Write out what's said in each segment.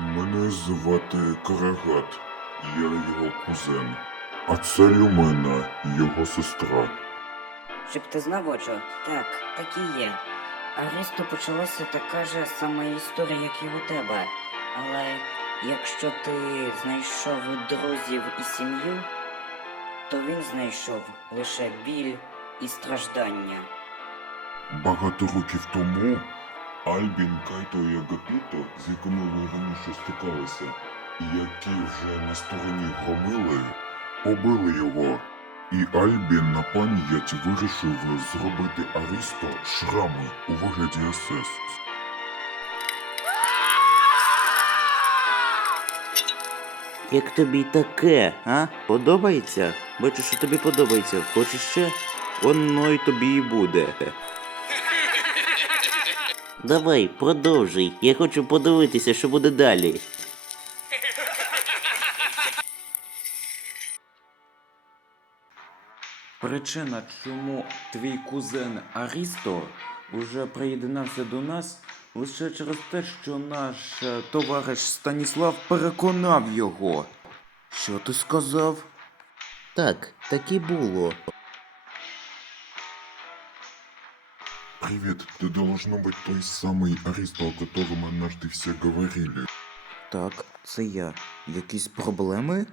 Мене звати Карагат, я його кузен. А це Люмина, його сестра. Щоб ти знав, Очо, так, так і є. Аристо почалася така ж сама історія, як і у тебе. Але якщо ти знайшов друзів і сім'ю, то він знайшов лише біль і страждання. Багато років тому Альбін, Кайто і Агапіто, з якими ви раніше стикалися, які вже на стороні громили, побили його. І Альбін на пам'ять вирішив зробити Аристо шрами у вигляді СС. Як тобі таке, а? Подобається? Бачу, що тобі подобається. Хочеш ще? Воно й тобі і буде. Давай, продовжуй. Я хочу подивитися, що буде далі. Причина, чому твій кузен Арісто уже приєднався до нас, лише через те, що наш е, товариш Станіслав переконав його. Що ти сказав? Так, так і було. Привет, ты должно быть той самый Аристо, о котором однажды все говорили. Так, це я. Якісь проблеми?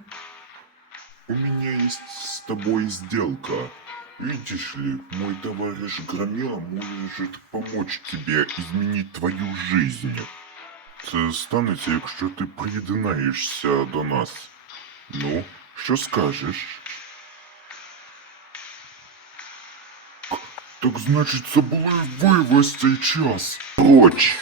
У меня есть с тобой сделка. Видишь ли, мой товарищ Громила может помочь тебе изменить твою жизнь. Це станеться, якщо ти приєднаєшся до нас. Ну, що скажеш? Так значить, це були ви весь цей час. Проч!